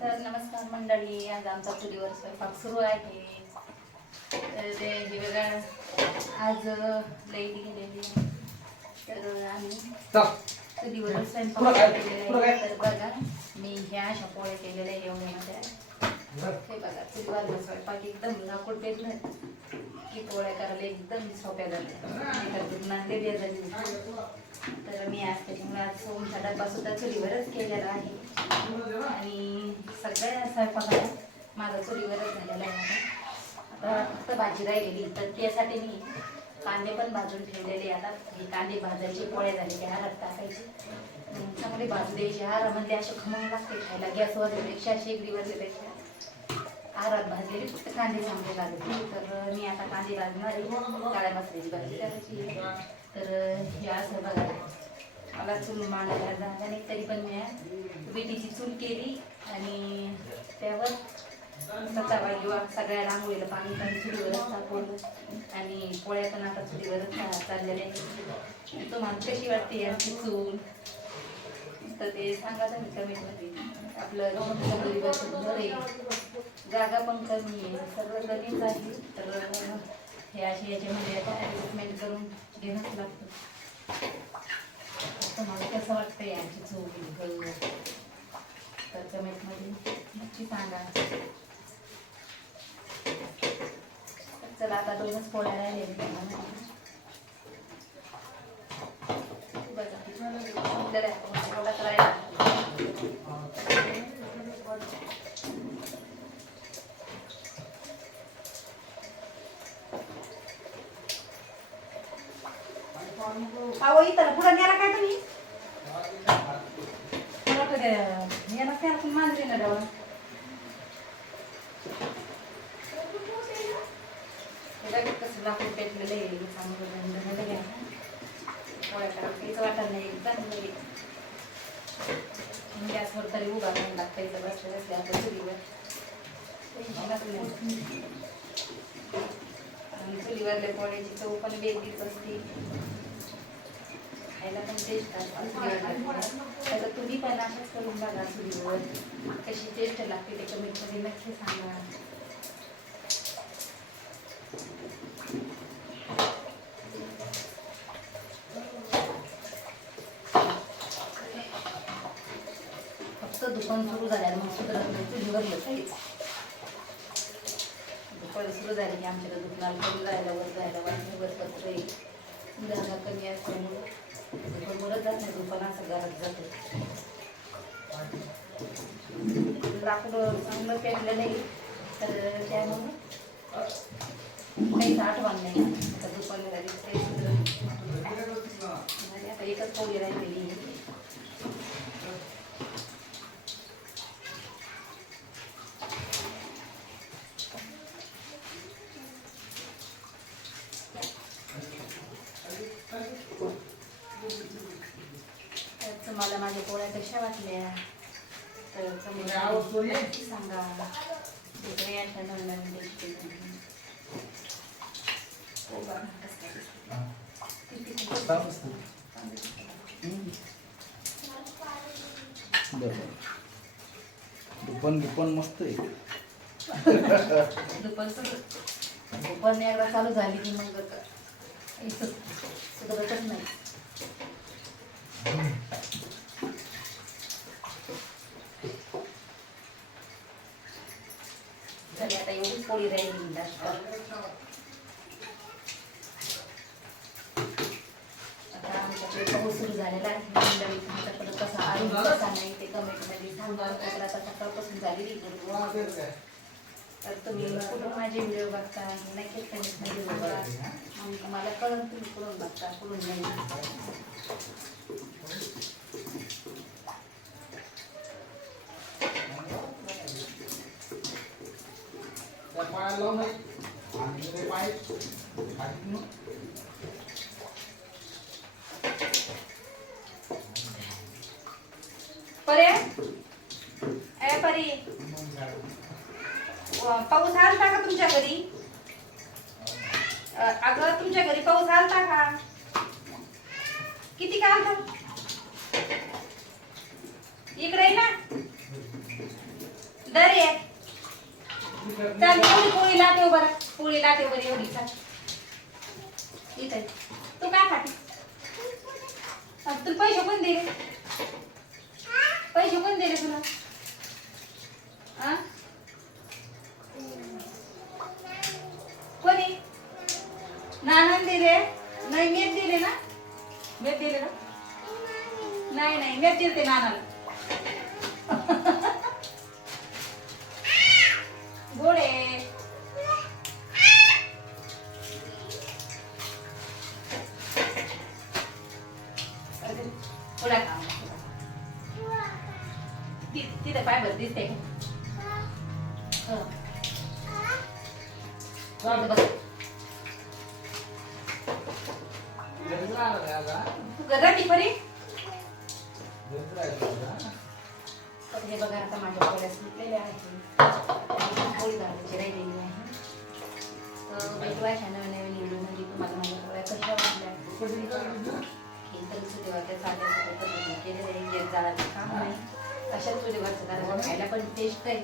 तर नमस्कार मंडळी, आज आमचा चुलीवर स्वयंपाक सुरू आहे. तर ते हे बघा, आज लाईट गेलेली आहे, तर आम्ही चुलीवर स्वयंपाक केलेला आहे. तर बघा, मी ह्या अशा पोळ्या केलेल्या एवढ्या. हे बघा, चुलीवर स्वयंपाक एकदम लाकूड पेटलं की पोळ्या करायला एकदम सोप्या झाल्या. तर मी आज त्याच्यामुळे आज सोमचा डब्बा सुद्धा चुलीवरच केलेला आहे आणि सगळ्या स्वयंपाकाला माझा चुलीवरच झालेला आहे. आता फक्त भाजी राहिलेली, तर त्यासाठी मी कांदे पण भाजून ठेवलेले. आता हे कांदे भाजायचे, पोळ्या झाले की हारात टाकायचे, चांगले भाजू द्यायचे. हारामध्ये असे खमंग लागते खायला, गॅसवरपेक्षा शेगडीवरपेक्षा आरात भाजलेली फक्त कांदे चांगले लागते. तर मी आता कांदे भाजणार आहे, काळ्या मसाल्याची भाजी करायची. तर हे असं बघा, मला चूल मांडायला जागा नाही, तरी पण मी विटीची चूल केली आणि त्यावर तवा किंवा सगळ्या रांगोळीला पाणी पण चुलीवरच तापवलं आणि पोळ्या पण आता चुलीवरच चाललेल्या आहेत. तुम्हाला कशी वाटते यांची चूल, तर ते सांगा तुम्ही कमेंटमध्ये. आपलं गरीबाचं घर आहे, जागा पण कमी आहे, सगळं कमीच आहे. तर हे असे याच्यामध्ये आता ॲडजस्टमेंट करून घेणंच लागतं. तुम्हाला कसं वाटतं यांची चूल, तर कमेंटमध्ये नक्की सांगा. चला, आता दोनच पोळ्या राहिलेल्या बघा, एवढाच राहिला. अहो इथं पुढं गेला काय तुम्ही? येणार काय आपण मांजरी ना डबा. कसं लाकूड पेटलेलं आहे, चांगलं पोळ्या करा काहीच वाटत नाही. एकदम गॅसवर तरी उभा राहून लागतं बसले बसले आता चुलीवर. आणि चुलीवरल्या पोळ्याची चव पण वेगळीच असते, खायला पण टेस्ट असते. तर तुम्ही पण असंच करून बघा, चुलीवर कशी टेस्ट लागते ते कमेंटमध्ये नक्की सांगा. फक्त दुकान सुरू झाल्यावर मग सुधारत नाही, चुलीवर बसायच. दुकान सुरू झाले की आमच्याकडे दुकानाला कमी जायला वर जायला वाटलं पत्र जागा कमी असल्यामुळं दुकान बोलत जात नाही. दुकान असं घरात जातं. लाकूड चांगलं पेटलं नाही, तर त्यामुळं काहीच आठवण नाही. आता दुकान झाली आता एकच पोळी राहिलेली. मला माझ्या पोळ्या कशा वाटल्या तर सांगा. दुकान मस्त आहे. दुपार एकदा चालू झाली की मग सुधारतच नाही. झाली आता एवढीच पोळी राहिली. आता आमच्याकडे पाऊस सुरू झालेला आहे मंडळी. तुमच्याकडे कसा आली कसा नाही ते कमेंटमध्ये सांगा. आता सकाळपासून झालेली. तर तुम्ही कुठून माझे व्हिडिओ बघता हे नक्कीच कमेंटमध्ये बघा. मग मला कळलं तुम्ही कुठून बघता कुठून नाही. परे ए परी, पाऊस आलता का तुमच्या घरी? अगं तुमच्या घरी पाऊस आलता का? किती का अंतर इकडे आहे ना दर ये चल पोळी लाटे बरं पोळी लाटे बरं एवढी चल इथे तू काय खाते तुला पैसे कोण दिले पैसे कोण दिले तुला आ कोणी नानान दिले नाही मीच दिले ना मीच दिले ना नाही नाही मीच दिले नानाला गोडे थोडा काम तिथे पाय बस दिसते परी हे बघा आता माझ्या पोळ्या सुटलेल्या आहेत पोळी घालायची राहिलेली आहे तर भेटू अशा नवीन नवीन व्हिडिओमध्ये तुम्हाला माझ्या पोळ्या कशा वाटल्या इतर चुलीवरच्या साध्या साध्या पद्धतीने केलेलं आहे जाळाचं काम नाही अशाच चुलीवरचं करायला खायला पण टेस्ट आहे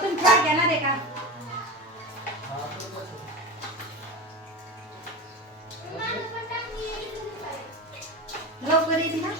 तुम खा घ्या ना रे का लवकर येते ना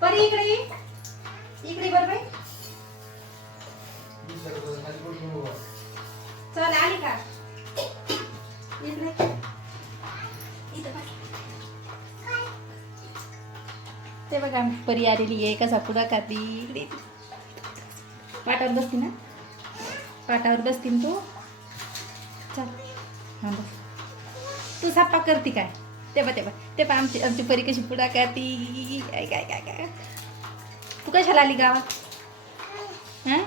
परी इकडे इकडे बरोबर चल आली का इकडे ते बघा परी आलेली आहे कसा पुढा खाती इकडे पाटावर बसती ना पाटावर बसती ना तू चल हां बस तू सापा करती काय ते पा आमची परी कशी पुढा खाती काय काय काय काय तू कशाला आली गावात हां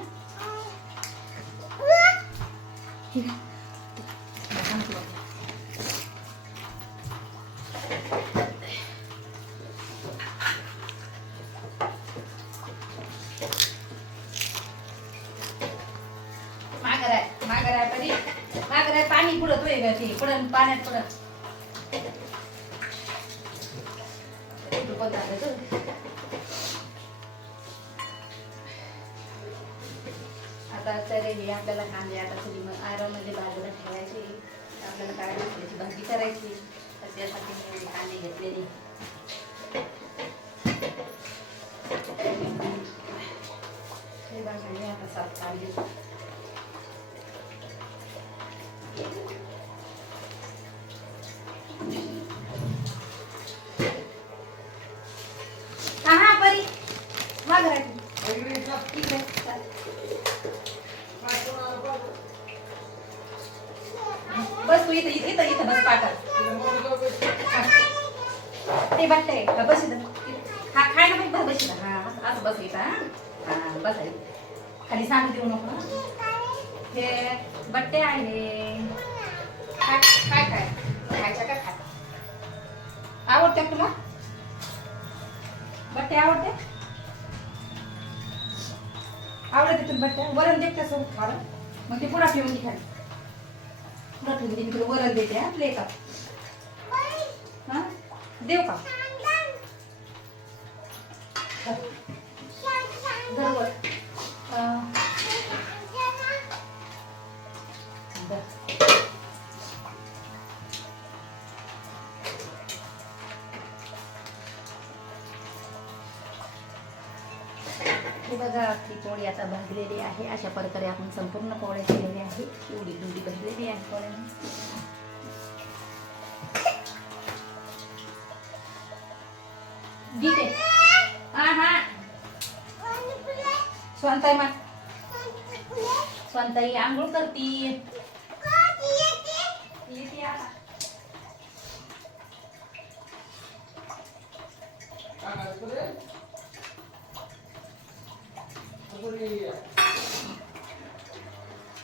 माघार आहे परी माघार आहे पाणी पुढं तू आहे ते पुढं पाण्यात पुढं आता तरी आपल्याला कांदे आता चुली आरामध्ये बाजूला ठेवायचे आपल्याला काय मसाल्याची भाजी करायची तर त्यासाठी मी कांदे घेतलेले हे बघा आता 7 कांदे हा परी माघार इकडे बस तू इथं इथं इथं बस पाटा ते बट्टे बस इथं हा खाय ना बस बस इथं हा असं बस इथं हा बस खाली सांग देऊ नको हे बट्टे आहे काय काय काय आवडते तुला? बट्टे आवडते? आवडते तुला बट्ट्या? वरण दे त्यासोबत खायला. मग ते पुढा ठेवून घे खाली. पुढा ठेवून दे. मी तुला वरण देते हा प्लेट. हा देऊ का? बरोबर. हे बघा आपली पोळी आता भाजलेली आहे. अशा प्रकारे आपण संपूर्ण पोळ्या केलेल्या आहे. एवढी दुधी भाजलेली आहे पोळ्याने. गीते हा स्वांताई मा स्वांताई आंघोळ करती. येते आता.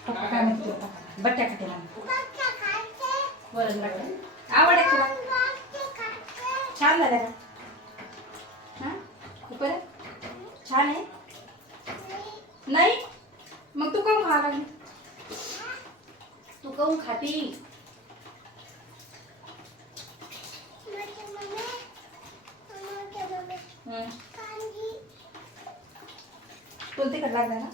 पप्पा काय म्हणते होता? बट्ट्या खाते ना वरण बट्ट्या आवड आहे तुला? छान झालं का? हा खूप छान आहे. नाही मग तू काहून खा लागली? तू काहून खाती? तुला तिखट लागलं ना?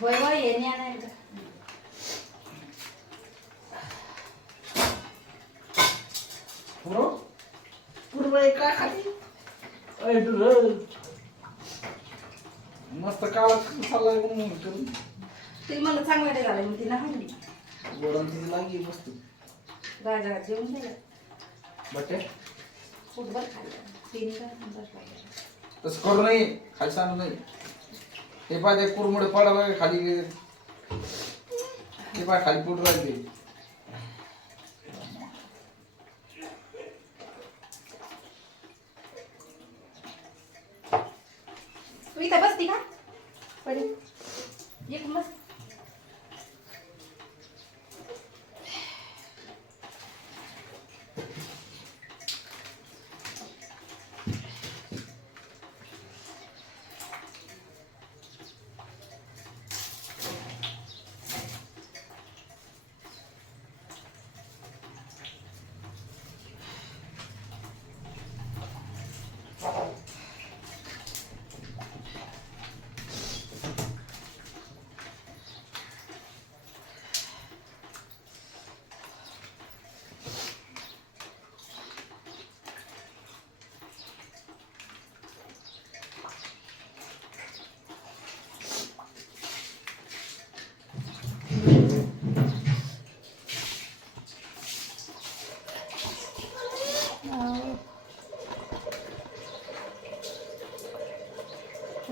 होय होय येणे आणायचं. पूर्व काय खाली मस्त काळा चाललाय म्हणून ते मला चांगलं नाही झालं. मग तिला हल्ली वरण तिची लागी मस्त राजा जेवण दिलं. बट्टे फुटबॉल खाल्लं. तिने काय समजा तसं करू नाही. खाली सांगू नाही. हे पाय ते कुरमुडे पडायला खाली. हे पाय खाली पुढे राहिले. तू इथं बसती का? पहिले एक मस्त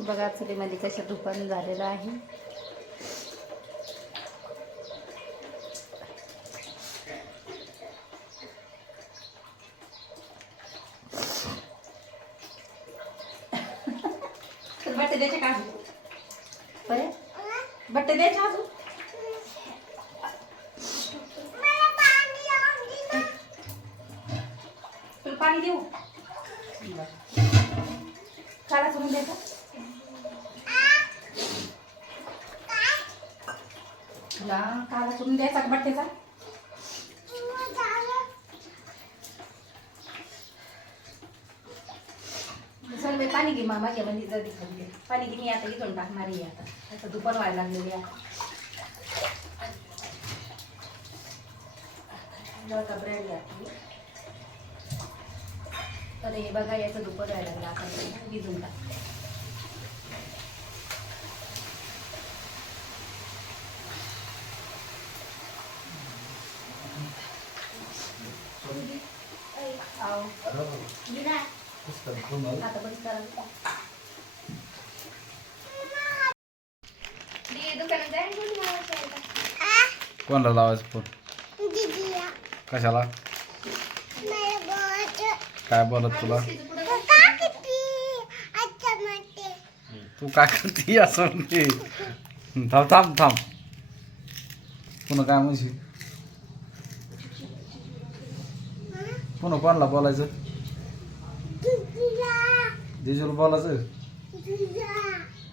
बघा चुलीमध्ये कशा धुपान झालेलं आहे. बट्टे द्यायचे का? बरे बट्टे द्यायचे अजून. तुला पाणी देऊ? काला सोडून द्यायचा. तुला काला सोडून द्यायचा का बट्टेचा? सगळे पाणी घे मामा घे म्हणजे जर दिखाली पाणी घे. मी आता इथून टाकणार आहे. आता दुपार व्हायला लागलेली आहे. आता ब्रेड घातली तर हे बघा याचं दुपार व्हायला लागलं. आता भिजून टाक. आता बंद करा. कोणाला लावायचं फोन? कशाला? काय बोलत तुला? तू काय करते असं म्हणते. थांब थांब थांब पुन्हा काय म्हणशील पुन्हा कोणाला बोलायचं जिजूला बोलायचं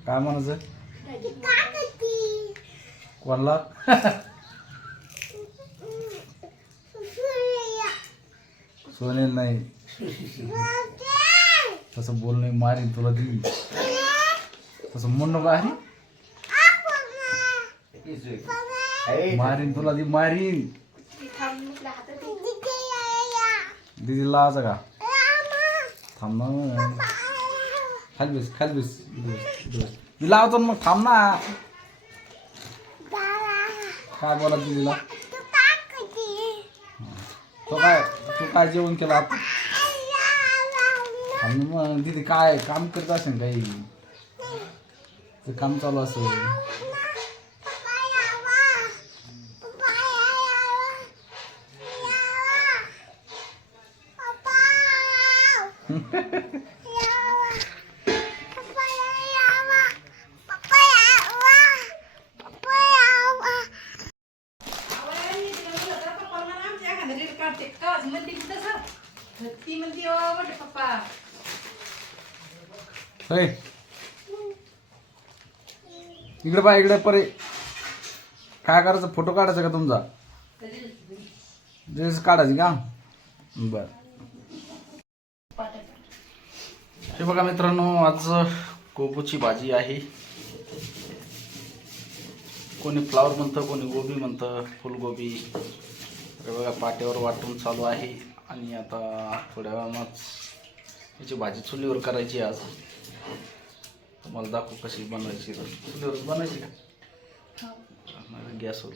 काय म्हणायचं कोणाला सोनेल नाही तसं बोल नाही मारीन तुला ती तसं म्हणणं काय मारीन तुला ती मारीन दीदी लावायचं का थांब ना खाली बस मी लावतो ना मग थांब ना काय बोला दीदीला तू काय जेवण केलं आता आणि मग दीदी काय काम करत असेल काही ते काम चालू असेल इकडे पा इकडे परे काय करायचं फोटो काढायचा का तुमचा ड्रेस काढायची का बर हे बघा मित्रांनो आज कोबूची भाजी आहे कोणी फ्लावर म्हणतं कोणी गोबी म्हणतं फुलगोबी हे बघा पाट्यावर वाटून चालू आहे आणि आता थोड्या वेळात याची भाजी चुलीवर करायची आज तुम्हाला दाखवू कशी बनवायची चुलीवर बनायची का गॅसवर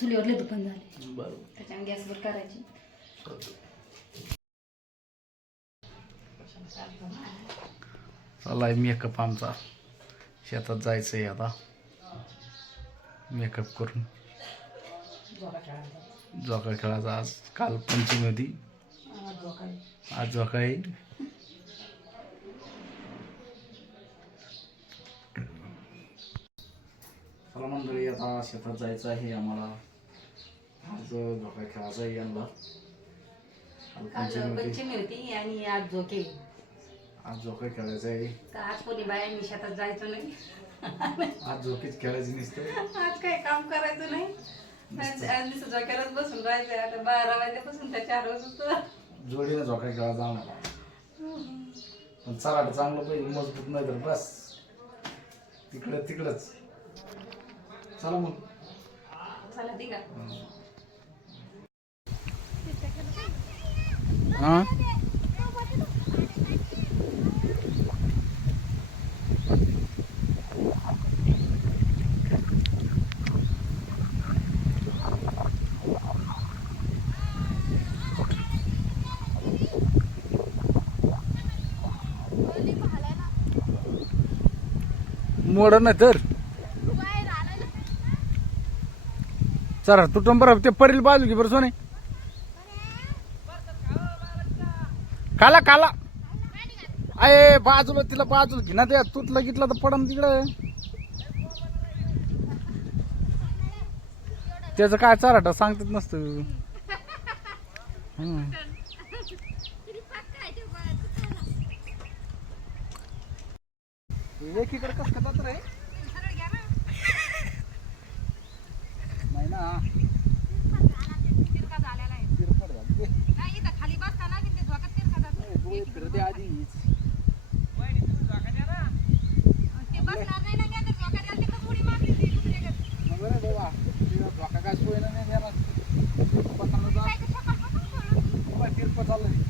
चुलीवर लय दुकान झाले बरं त्याच्याने गॅसवर करायची चला मेकअप आमचा शेतात जायचं आहे आता मेकअप करून जोका खेळायचा आज काल पंचमी होती आज जोका आहे चला मंडळी आता शेतात जायचं आहे आम्हाला आज जोका खेळायचा आहे यांना पंचमी होती आणि आज झोके आज झोके खेळायचं आहे आज कोणी बायांनी शेतात जायचं नाही आज झोकेच खेळायची नसते आज काय काम करायचं नाही आज झोक्यालाच बसून राहायचंय आता 12 वाजल्यापासून त्या 4 वाजता जोडीने झोका खेळायचा आम्हाला पण चला चांगलं पाहिजे मजबूत नाही तर बस तिकडच चला मग चला ठीक आहे हां मोड नाही तर चला तुटून बरं ते परील बाजू घे बरं सोने काला काला अय बाजूला तिला बाजूला घे ना ते तुटलं गिटलं तर पडन तिकडे त्याचं काय चाराटा सांगतात नसतं एकीकडे कसं खातात रे नाही ना फिरते आधीच बाबा धोका काय सोय नाही देणार तिरप चाललंय